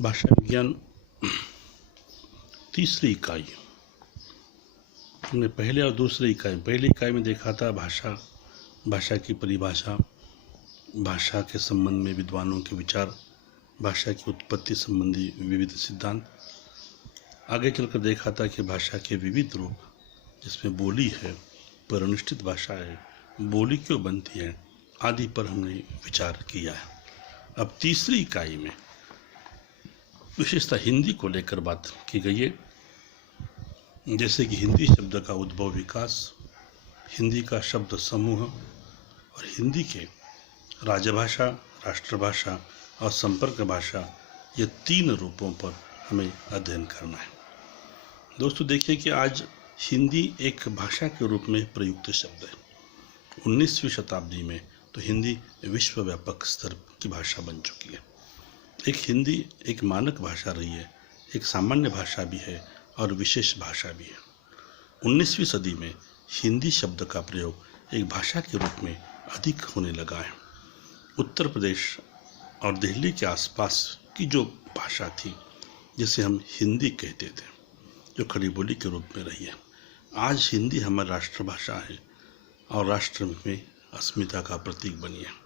भाषा विज्ञान तीसरी इकाई। हमने पहले और दूसरी इकाई पहली इकाई में देखा था भाषा की परिभाषा, भाषा के संबंध में विद्वानों के विचार, भाषा की उत्पत्ति संबंधी विविध सिद्धांत। आगे चलकर देखा था कि भाषा के विविध रूप, जिसमें बोली है, परिनिष्ठित भाषा है, बोली क्यों बनती है आदि पर हमने विचार किया है। अब तीसरी इकाई में विशेषतः हिंदी को लेकर बात की गई है, जैसे कि हिंदी शब्द का उद्भव विकास, हिंदी का शब्द समूह और हिंदी के राजभाषा, राष्ट्रभाषा और संपर्क भाषा, ये तीन रूपों पर हमें अध्ययन करना है। दोस्तों देखिए कि आज हिंदी एक भाषा के रूप में प्रयुक्त शब्द है। 19वीं शताब्दी में तो हिंदी विश्वव्यापक स्तर की भाषा बन चुकी है। एक हिंदी एक मानक भाषा रही है, एक सामान्य भाषा भी है और विशेष भाषा भी है। 19वीं सदी में हिंदी शब्द का प्रयोग एक भाषा के रूप में अधिक होने लगा है। उत्तर प्रदेश और दिल्ली के आसपास की जो भाषा थी, जिसे हम हिंदी कहते थे, जो खड़ी बोली के रूप में रही है, आज हिंदी हमारी राष्ट्रभाषा है और राष्ट्र में अस्मिता का प्रतीक बनी है।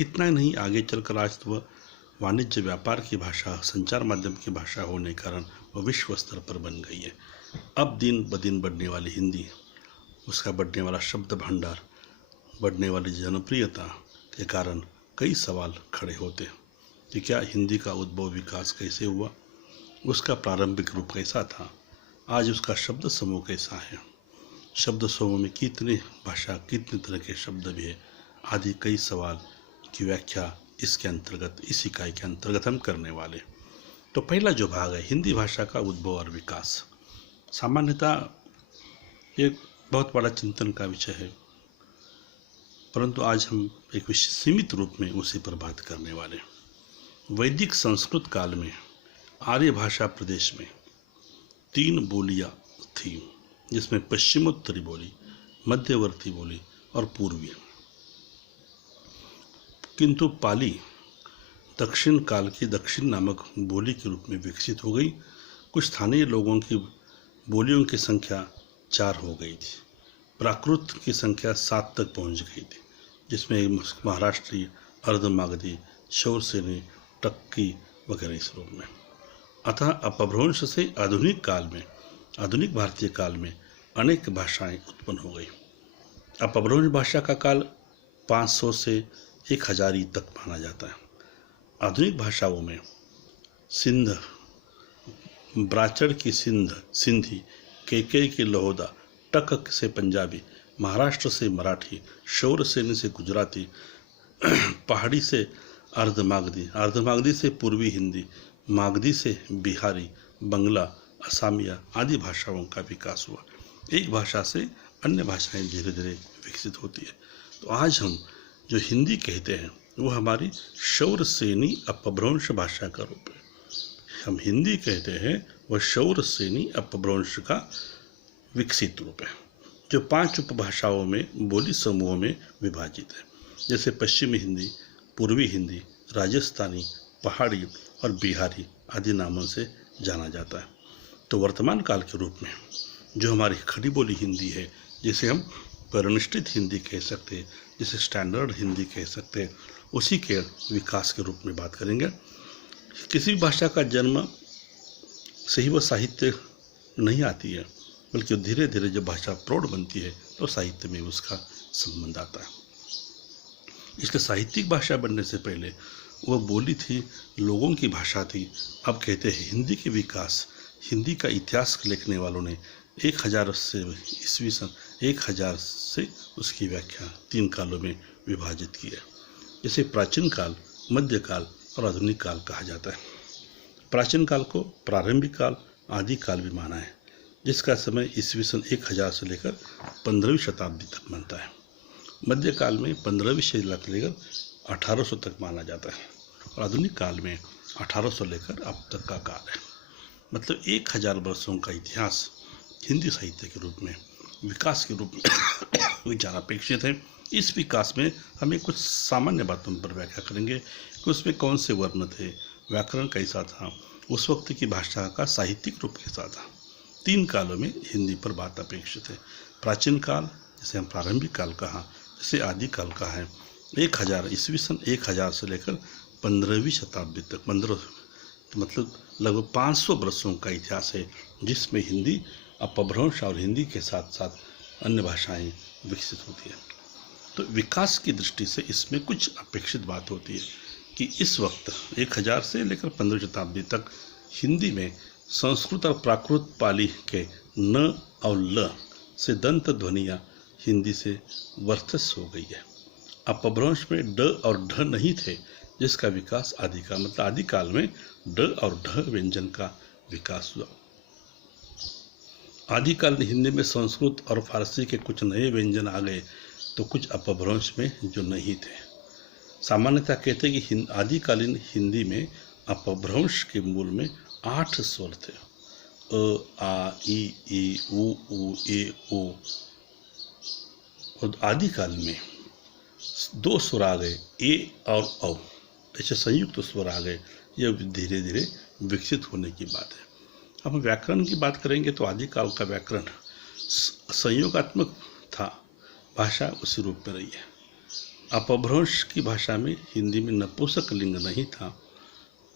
इतना ही नहीं, आगे चलकर आज तो वह वाणिज्य व्यापार की भाषा, संचार माध्यम की भाषा होने के कारण वह विश्व स्तर पर बन गई है। अब दिन ब दिन बढ़ने वाली हिंदी, उसका बढ़ने वाला शब्द भंडार, बढ़ने वाली जनप्रियता के कारण कई सवाल खड़े होते हैं कि क्या हिंदी का उद्भव विकास कैसे हुआ, उसका प्रारंभिक रूप कैसा था, आज उसका शब्द समूह कैसा है, शब्द समूह में कितने भाषा, कितने तरह के शब्द भी है आदि कई सवाल की व्याख्या इसके अंतर्गत, इस इकाई के अंतर्गत हम करने वाले। तो पहला जो भाग है हिंदी भाषा का उद्भव और विकास, सामान्यतः एक बहुत बड़ा चिंतन का विषय है, परंतु आज हम एक सीमित रूप में उसी पर बात करने वाले। वैदिक संस्कृत काल में आर्य भाषा प्रदेश में 3 बोलियां थी, जिसमें पश्चिमोत्तरी बोली, मध्यवर्ती बोली और पूर्वी। किंतु पाली दक्षिण काल की दक्षिण नामक बोली के रूप में विकसित हो गई। कुछ स्थानीय लोगों की बोलियों की संख्या 4 हो गई थी, प्राकृत की संख्या 7 तक पहुंच गई थी, जिसमें महाराष्ट्री, अर्धमागधी, शौरसेनी, टक्की वगैरह इस रूप में। अतः अपभ्रंश से आधुनिक भारतीय काल में अनेक भाषाएं उत्पन्न हो गई। अपभ्रंश भाषा का काल 500 से 1000 तक माना जाता है। आधुनिक भाषाओं में सिंध, ब्राचड़ की सिंधी, केकई की लहोदा, टक से पंजाबी, महाराष्ट्र से मराठी, शौरसेनी से गुजराती, पहाड़ी से अर्धमागधी से पूर्वी हिंदी, मागधी से बिहारी, बंगला, असमिया आदि भाषाओं का विकास हुआ। एक भाषा से अन्य भाषाएं धीरे धीरे विकसित होती है। तो आज हम जो हिंदी कहते हैं वो हमारी शौरसेनी अपभ्रंश भाषा का रूप है। हम हिंदी कहते हैं वह शौरसेनी अपभ्रंश का विकसित रूप है, जो 5 उपभाषाओं में बोली समूहों में विभाजित है, जैसे पश्चिमी हिंदी, पूर्वी हिंदी, राजस्थानी, पहाड़ी और बिहारी आदि नामों से जाना जाता है। तो वर्तमान काल के रूप में जो हमारी खड़ी बोली हिंदी है, जिसे हम परिनिष्ठित हिंदी कह सकते हैं, जिसे स्टैंडर्ड हिंदी कह सकते हैं, उसी के विकास के रूप में बात करेंगे। किसी भी भाषा का जन्म से ही वह साहित्य नहीं आती है, बल्कि धीरे धीरे जब भाषा प्रौढ़ बनती है तो साहित्य में उसका संबंध आता है। इसलिए साहित्यिक भाषा बनने से पहले वह बोली थी, लोगों की भाषा थी। अब कहते हैं हिंदी के विकास, हिंदी का इतिहास लिखने वालों ने 1000 से ईस्वी सन 1000 से उसकी व्याख्या 3 कालों में विभाजित की है, जिसे प्राचीन काल, मध्यकाल और आधुनिक काल कहा जाता है। प्राचीन काल को प्रारंभिक काल, आदि काल भी माना है, जिसका समय ईस्वी सन 1000 से लेकर 15वीं शताब्दी तक मानता है। मध्यकाल में 15वीं से लेकर 1800 तक माना जाता है और आधुनिक काल में 1800 लेकर अब तक का काल है। मतलब 1000 वर्षों का इतिहास हिंदी साहित्य के रूप में, विकास के रूप में विचार अपेक्षित है। इस विकास में हमें कुछ सामान्य बातों पर व्याख्या करेंगे कि उसमें कौन से वर्ण थे, व्याकरण कैसा था, उस वक्त की भाषा का साहित्यिक रूप कैसा था। 3 कालों में हिंदी पर बात अपेक्षित है। प्राचीन काल, जिसे हम प्रारंभिक काल कहा, जिसे आदि काल कहा है, 1000 ईस्वी सन 1000 से लेकर 15वीं शताब्दी तक, 15 मतलब लगभग 500 वर्षों का इतिहास है, जिसमें हिंदी अपभ्रंश और हिंदी के साथ साथ अन्य भाषाएं विकसित होती है। तो विकास की दृष्टि से इसमें कुछ अपेक्षित बात होती है कि इस वक्त 1000 से लेकर 15वीं शताब्दी तक हिंदी में संस्कृत और प्राकृत पाली के न और ल से दंत ध्वनियाँ हिंदी से वर्चस्व हो गई है। अपभ्रंश में ड और ढ नहीं थे, जिसका विकास आदिकाल मतलब आदिकाल में ड और ढ व्यंजन का विकास हुआ। आदिकाल हिंदी में संस्कृत और फारसी के कुछ नए व्यंजन आ गए, तो कुछ अपभ्रंश में जो नहीं थे। सामान्यतः कहते हैं कि आदिकालीन हिंदी में अपभ्रंश के मूल में 8 स्वर थे, अ, आ, ई, उ, ए, ओ। और आदिकाल में 2 स्वर आ गए, ए और औ, ऐसे संयुक्त स्वर आ गए। यह धीरे धीरे विकसित होने की बात है। अब हम व्याकरण की बात करेंगे तो आदिकाल का व्याकरण संयोगात्मक था, भाषा उसी रूप में रही है। अपभ्रंश की भाषा में हिंदी में नपुंसक लिंग नहीं था।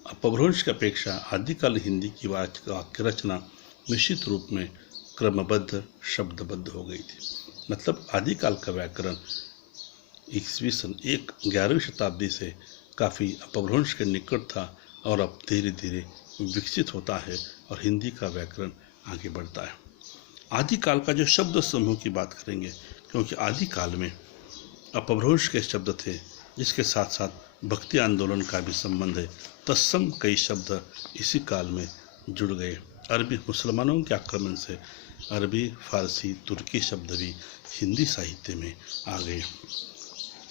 अपभ्रंश की अपेक्षा आदिकाल हिंदी की वाक्य रचना निश्चित रूप में क्रमबद्ध शब्दबद्ध हो गई थी। मतलब आदिकाल का व्याकरण ईस्वी सन 11वीं शताब्दी से काफ़ी अपभ्रंश के निकट था और अब धीरे धीरे विकसित होता है और हिंदी का व्याकरण आगे बढ़ता है। आदिकाल का जो शब्द समूह की बात करेंगे, क्योंकि आदिकाल में अपभ्रंश के शब्द थे, जिसके साथ साथ भक्ति आंदोलन का भी संबंध है। तत्सम कई शब्द इसी काल में जुड़ गए। अरबी मुसलमानों के आक्रमण से अरबी, फारसी, तुर्की शब्द भी हिंदी साहित्य में आ गए।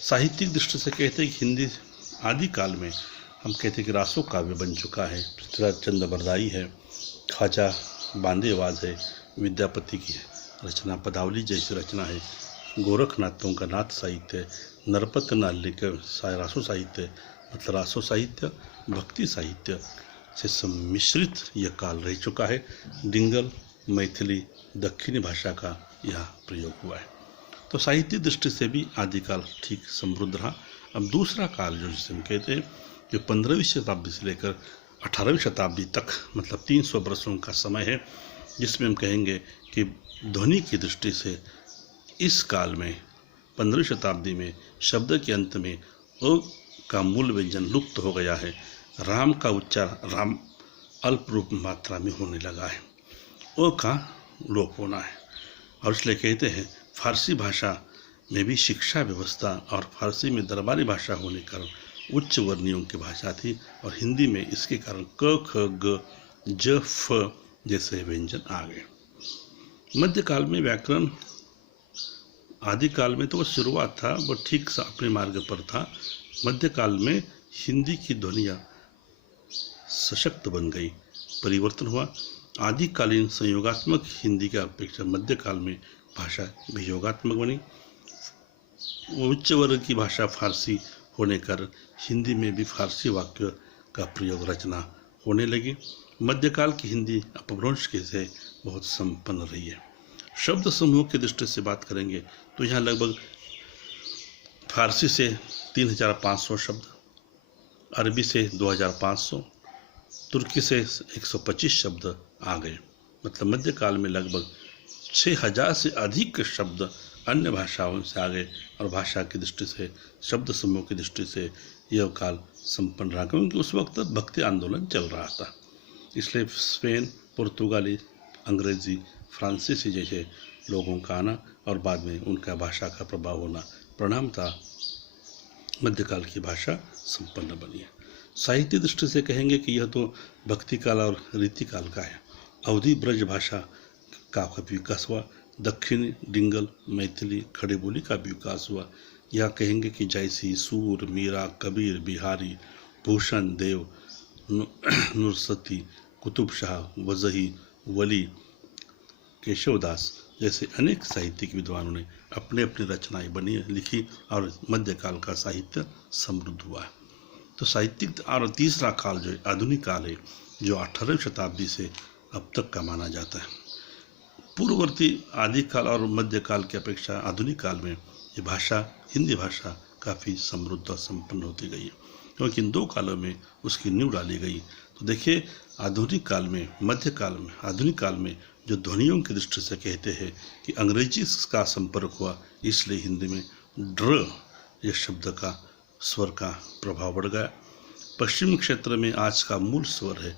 साहित्यिक दृष्टि से कहते हैं कि हिंदी आदिकाल में हम कहते हैं कि रासो काव्य बन चुका है। पृथ्वीराज चंद्र बरदाई है, ख्वाजा बांदेवाज है, विद्यापति की रचना पदावली जैसी रचना है, गोरखनाथों का नाथ साहित्य, नरपत नाल्य का रासो साहित्य, मतलब रासो साहित्य भक्ति साहित्य से सम्मिश्रित यह काल रह चुका है। डिंगल, मैथिली, दक्षिणी भाषा का यह प्रयोग हुआ है। तो साहित्य दृष्टि से भी आदिकाल ठीक समृद्ध रहा। अब दूसरा काल जो जिसे हम कहते हैं, जो 15वीं शताब्दी से लेकर 18वीं शताब्दी तक, मतलब 300 वर्षों का समय है, जिसमें हम कहेंगे कि ध्वनि की दृष्टि से इस काल में 15वीं शताब्दी में शब्द के अंत में अ का मूल व्यंजन लुप्त हो गया है। राम का उच्चारण राम अल्प रूप मात्रा में होने लगा है, अ का लोप होना है। और इसलिए कहते हैं फारसी भाषा में भी शिक्षा व्यवस्था और फारसी में दरबारी भाषा होने के कारण उच्च वर्णियों की भाषा थी, और हिंदी में इसके कारण क, ख, ग, ज, फ जैसे व्यंजन आ गए। मध्यकाल में व्याकरण आदिकाल में तो वह शुरुआत था, वह ठीक सा अपने मार्ग पर था। मध्यकाल में हिंदी की ध्वनियाँ सशक्त बन गई, परिवर्तन हुआ। आदिकालीन संयोगात्मक हिंदी की अपेक्षा मध्यकाल में भाषा वियोगात्मक बनी। उच्च वर्ग की भाषा फारसी होने कर हिंदी में भी फारसी वाक्य का प्रयोग रचना होने लगी। मध्यकाल की हिंदी अपभ्रंश के से बहुत संपन्न रही है। शब्द समूह की दृष्टि से बात करेंगे तो यहाँ लगभग फारसी से 3500 शब्द, अरबी से 2500, तुर्की से 125 शब्द आ गए। मतलब मध्यकाल में लगभग 6000 से अधिक शब्द अन्य भाषाओं से आ गए, और भाषा की दृष्टि से, शब्द समूह की दृष्टि से यह काल संपन्न रहा, क्योंकि उस वक्त भक्ति आंदोलन चल रहा था। इसलिए स्पेन, पुर्तगाली, अंग्रेजी, फ्रांसीसी जैसे लोगों का आना और बाद में उनका भाषा का प्रभाव होना परिणाम था मध्यकाल की भाषा संपन्न बनी है। साहित्य दृष्टि से कहेंगे कि यह तो भक्ति काल और रीति काल का है। अवधी ब्रज भाषा का विकास हुआ, दक्षिणी डिंगल, मैथिली, खड़ी बोली का भी विकास हुआ। यह कहेंगे कि जैसी, सूर, मीरा, कबीर, बिहारी, भूषण देव, नुरसती, कुतुब शाह, वजही, वली, केशवदास जैसे अनेक साहित्यिक विद्वानों ने अपने अपनी रचनाएं बनी लिखी, और मध्यकाल का साहित्य समृद्ध हुआ है। तो साहित्यिक और तीसरा काल जो है आधुनिक काल है, जो 18वीं शताब्दी से अब तक का माना जाता है। पूर्ववर्ती आदिकाल और मध्यकाल की अपेक्षा आधुनिक काल में ये भाषा, हिंदी भाषा काफ़ी समृद्ध और संपन्न होती गई है, क्योंकि इन दो कालों में उसकी नींव डाली गई। तो देखिए, आधुनिक काल में, मध्यकाल में, आधुनिक काल में जो ध्वनियों की दृष्टि से कहते हैं कि अंग्रेजी का संपर्क हुआ, इसलिए हिंदी में ड्र यह शब्द का स्वर का प्रभाव बढ़ गया। पश्चिमी क्षेत्र में आज का मूल स्वर है,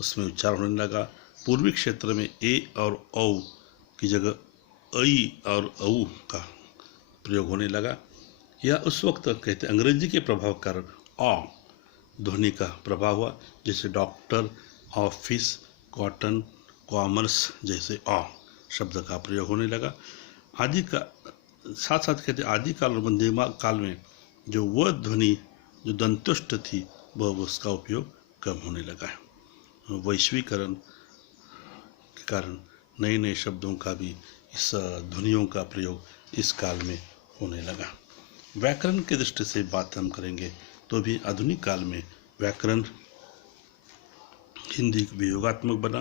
उसमें उच्चारण होने लगा। पूर्वी क्षेत्र में ए और औ की जगह ऐ और औ का प्रयोग होने लगा। यह उस वक्त कहते अंग्रेजी के प्रभाव के कारण अ ध्वनि का प्रभाव हुआ, जैसे डॉक्टर, ऑफिस, कॉटन, कॉमर्स जैसे अ शब्द का प्रयोग होने लगा। आदि का साथ साथ कहते आदि काल और मध्य काल में जो वह ध्वनि जो दंतुष्ट थी वह उसका उपयोग कम होने लगा है। वैश्वीकरण के कारण नए नए शब्दों का भी, इस ध्वनियों का प्रयोग इस काल में होने लगा। व्याकरण की दृष्टि से बात हम करेंगे तो भी आधुनिक काल में व्याकरण हिंदी वियोगात्मक बना।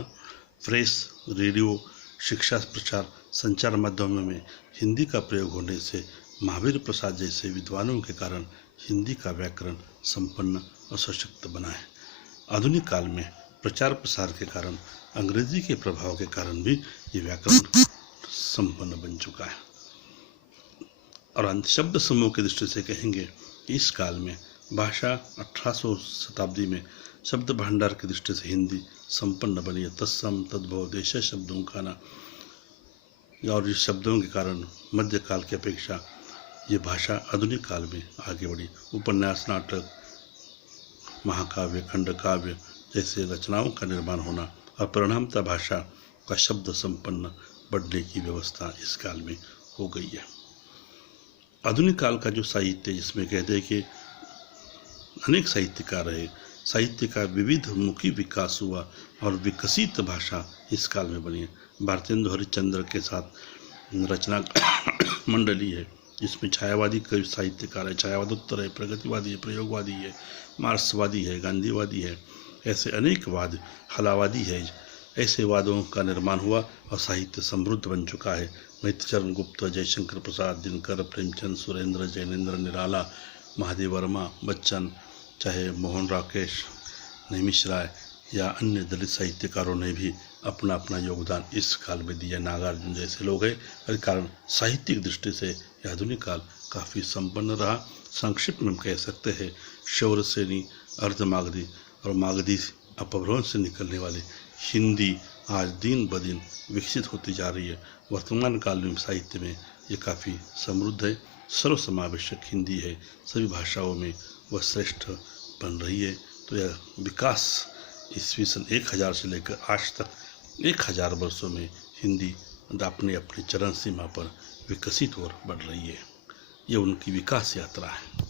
प्रेस, रेडियो, शिक्षा प्रचार, संचार माध्यमों में हिंदी का प्रयोग होने से महावीर प्रसाद जैसे विद्वानों के कारण हिंदी का व्याकरण संपन्न और सशक्त बना है। आधुनिक काल में प्रचार प्रसार के कारण, अंग्रेजी के प्रभाव के कारण भी ये व्याकरण संपन्न बन चुका है। और शब्द समूह की दृष्टि से कहेंगे, इस काल में भाषा 1800 शताब्दी में शब्द भंडार की दृष्टि से हिंदी संपन्न बनी है। तत्सम, तद्भव, देश शब्दों का ना, और इस शब्दों के कारण मध्यकाल की अपेक्षा ये भाषा आधुनिक काल में आगे बढ़ी। उपन्यास, नाटक, महाकाव्य, खंडकाव्य जैसे रचनाओं का निर्माण होना और परिणामतः भाषा का शब्द संपन्न बढ़ने की व्यवस्था इस काल में हो गई है। आधुनिक काल का जो साहित्य, जिसमें कहते हैं कि अनेक साहित्यकार रहे, साहित्य का विविध मुखी विकास हुआ और विकसित भाषा इस काल में बनी है। भारतेंदु हरिश्चंद्र के साथ रचना मंडली है, जिसमें छायावादी कवि साहित्यकार है, छायावादोत्तर है, प्रगतिवादी है, प्रयोगवादी है, मार्क्सवादी है, गांधीवादी है, ऐसे अनेक वाद, हलावादी है। ऐसे वादों का निर्माण हुआ और साहित्य समृद्ध बन चुका है। मैत्रीचरण गुप्त, जयशंकर प्रसाद, दिनकर, प्रेमचंद, सुरेंद्र, जैनेन्द्र, निराला, महादेव वर्मा, बच्चन, चाहे मोहन राकेश, नैमिष राय या अन्य दलित साहित्यकारों ने भी अपना अपना योगदान इस काल में दिया। नागार्जुन जैसे लोग हैं। इस कारण साहित्यिक दृष्टि से यह आधुनिक काल काफ़ी संपन्न रहा। संक्षिप्त में हम कह सकते हैं, शौरसेनी, अर्धमागधी और मागधी अपभ्रंश से निकलने वाली हिंदी आज दिन ब दिन विकसित होती जा रही है। वर्तमान काल में साहित्य में ये काफ़ी समृद्ध है, सर्वसमावेशक हिंदी है, सभी भाषाओं में वह श्रेष्ठ बन रही है। तो यह विकास ईस्वी सन 1000 से लेकर आज तक 1000 वर्षों में हिंदी अपने अपने चरम सीमा पर विकसित और बढ़ रही है। ये उनकी विकास यात्रा है।